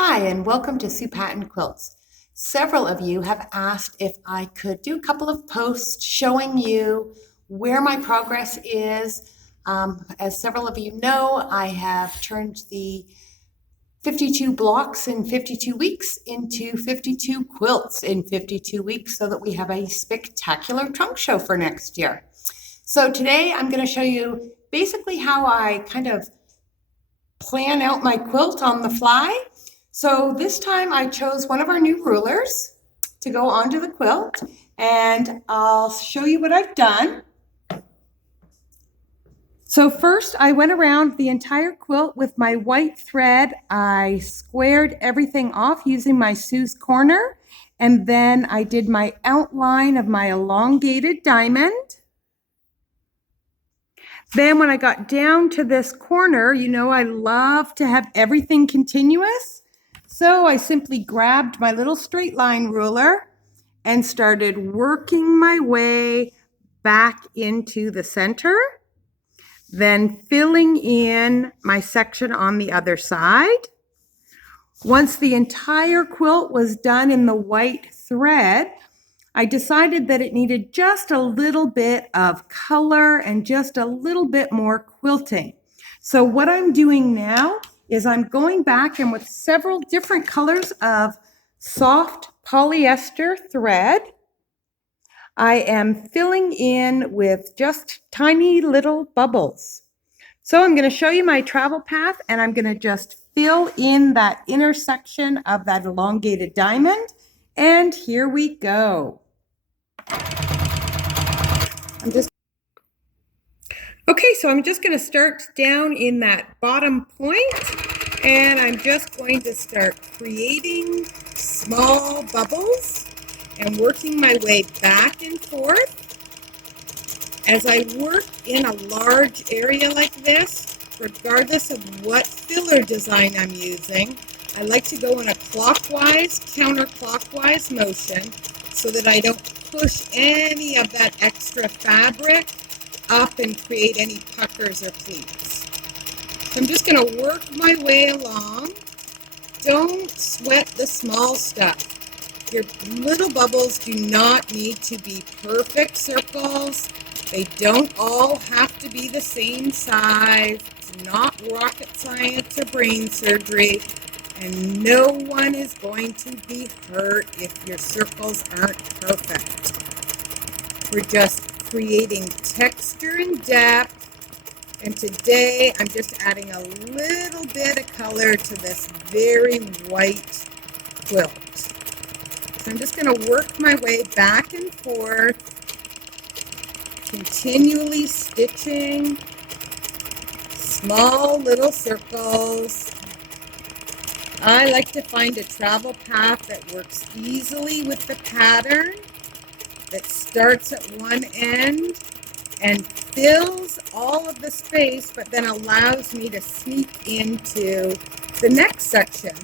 Hi, and welcome to Sue Patten Quilts. Several of you have asked if I could do a couple of posts showing you where my progress is. As several of you know, I have turned the 52 blocks in 52 weeks into 52 quilts in 52 weeks so that we have a spectacular trunk show for next year. So today I'm going to show you basically how I kind of plan out my quilt on the fly. So this time I chose one of our new rulers to go onto the quilt, and I'll show you what I've done. So first I went around the entire quilt with my white thread. I squared everything off using my Sue's corner, and then I did my outline of my elongated diamond. Then when I got down to this corner, you know I love to have everything continuous. So I simply grabbed my little straight line ruler and started working my way back into the center, then filling in my section on the other side. Once the entire quilt was done in the white thread, I decided that it needed just a little bit of color and just a little bit more quilting. So what I'm doing now is I'm going back and with several different colors of soft polyester thread, I am filling in with just tiny little bubbles. So I'm going to show you my travel path, and I'm going to just fill in that intersection of that elongated diamond. And here we go. So I'm just going to start down in that bottom point, and I'm just going to start creating small bubbles and working my way back and forth. As I work in a large area like this, regardless of what filler design I'm using, I like to go in a clockwise, counterclockwise motion so that I don't push any of that extra fabric up and create any puckers or pleats. So I'm just going to work my way along. Don't sweat the small stuff. Your little bubbles do not need to be perfect circles. They don't all have to be the same size. It's not rocket science or brain surgery. And no one is going to be hurt if your circles aren't perfect. We're just creating texture and depth. And today I'm just adding a little bit of color to this very white quilt. So I'm just going to work my way back and forth, continually stitching small little circles. I like to find a travel path that works easily with the pattern, that starts at one end and fills all of the space, but then allows me to sneak into the next section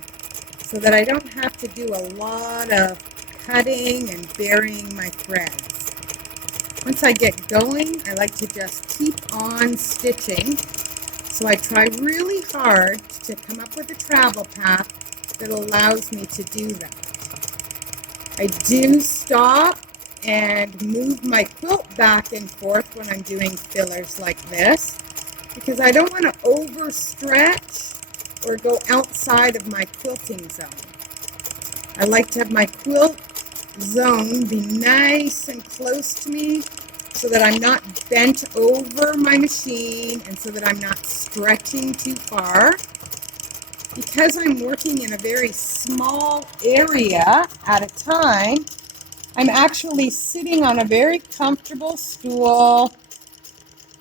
so that I don't have to do a lot of cutting and burying my threads. Once I get going, I like to just keep on stitching. So I try really hard to come up with a travel path that allows me to do that. I do stop and move my quilt back and forth when I'm doing fillers like this because I don't want to overstretch or go outside of my quilting zone. I like to have my quilt zone be nice and close to me so that I'm not bent over my machine and so that I'm not stretching too far. Because I'm working in a very small area at a time, I'm actually sitting on a very comfortable stool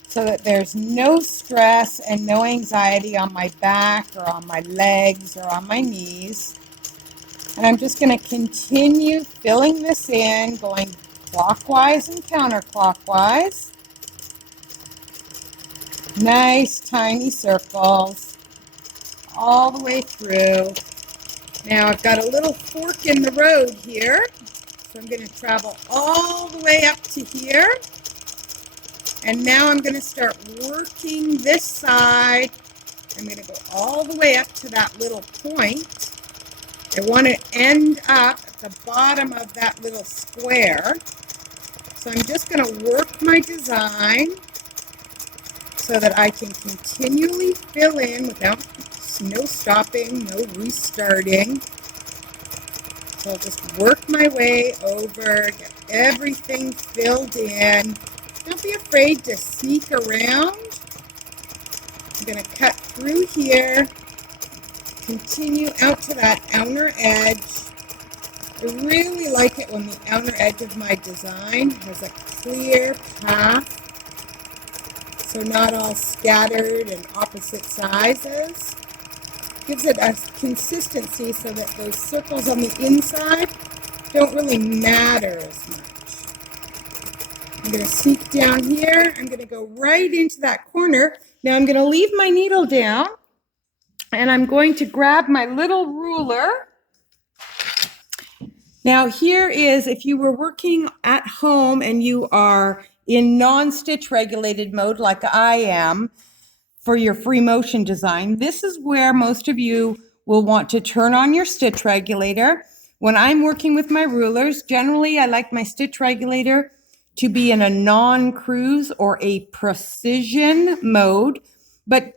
so that there's no stress and no anxiety on my back or on my legs or on my knees. And I'm just going to continue filling this in, going clockwise and counterclockwise. Nice tiny circles all the way through. Now I've got a little fork in the road here, so I'm going to travel all the way up to here. And now I'm going to start working this side. I'm going to go all the way up to that little point. I want to end up at the bottom of that little square. So I'm just going to work my design so that I can continually fill in without no stopping, no restarting. So I'll just work my way over, get everything filled in. Don't be afraid to sneak around. I'm going to cut through here, continue out to that outer edge. I really like it when the outer edge of my design has a clear path, so not all scattered and opposite sizes. Gives it a consistency so that those circles on the inside don't really matter as much. I'm going to sneak down here. I'm going to go right into that corner. Now I'm going to leave my needle down and I'm going to grab my little ruler. Now here is, if you were working at home and you are in non-stitch regulated mode like I am for your free motion design, this is where most of you will want to turn on your stitch regulator. When I'm working with my rulers, generally I like my stitch regulator to be in a non-cruise or a precision mode, but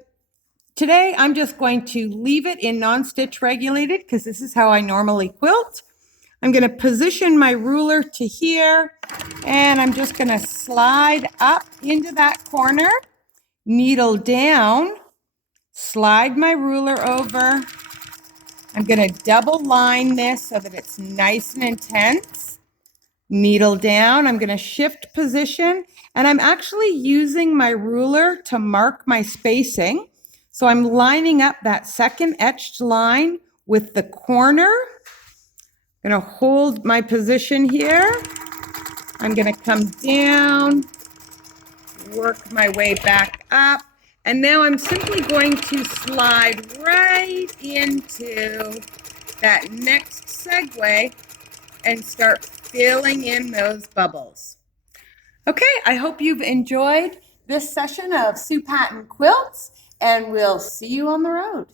today I'm just going to leave it in non-stitch regulated because this is how I normally quilt. I'm going to position my ruler to here and I'm just going to slide up into that corner, needle down, slide my ruler over. I'm going to double line this so that it's nice and intense. Needle down, I'm going to shift position, and I'm actually using my ruler to mark my spacing. So I'm lining up that second etched line with the corner. I'm going to hold my position here. I'm going to come down, work my way back up, and now I'm simply going to slide right into that next segue and start filling in those bubbles. Okay, I hope you've enjoyed this session of Sue Patten Quilts, and we'll see you on the road.